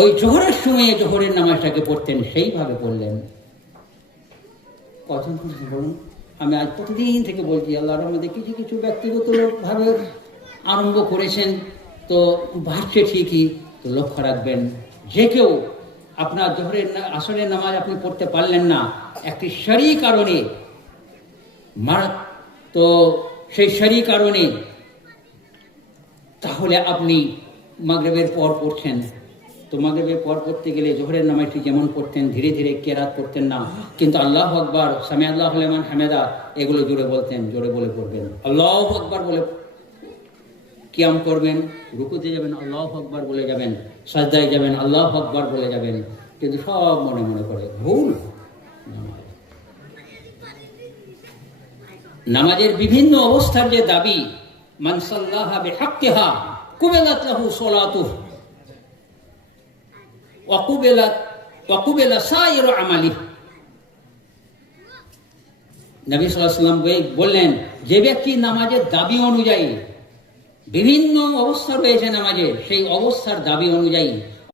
ওই জোহরের সময়ে জোহরের নামাজটাকে পড়তেন, সেইভাবে পড়লেন। কখন বলুন, আমি আজ প্রতিদিন থেকে বলছি, আল্লাহর মধ্যে কিছু কিছু ব্যক্তিগতভাবে আরম্ভ করেছেন, তো বাড়ছে ঠিকই। তো লক্ষ্য রাখবেন, যে কেউ আপনার জোহরের আসরের নামাজ আপনি পড়তে পারলেন না একটি শরী কারণে, তো সেই শরী কারণে, তাহলে আপনি মাগরিবের পর পড়ছেন। তো মাগরিবের পর পড়তে গেলে জোহরের নামাজটি যেমন পড়তেন, ধীরে ধীরে কেরাত করতেন না, কিন্তু আল্লাহু আকবার, সামি আল্লাহু লিমান হামিদা এগুলো জোরে বলতেন, জোরে বলে পড়বেন। আল্লাহু আকবার বলে কিয়াম করবেন, রুকুতে যাবেন আল্লাহু আকবার বলে যাবেন, সাজদায় যাবেন আল্লাহু আকবার বলে যাবেন, কিন্তু সব মনে মনে করে। ভুল। নামাজের বিভিন্ন অবস্থার যে দাবি, মান সাল্লাহা বিহাক্কিহা কুবিলাত লাহু সালাতুহু ওয়া কুবিলা সাইরু আমালিহি। নবী সাল্লাল্লাহু আলাইহি ওয়াসাল্লাম বললেন, যে ব্যক্তি নামাজের দাবি অনুযায়ী, বিভিন্ন অবস্থা রয়েছে নামাজের, সেই অবস্থার দাবি অনুযায়ী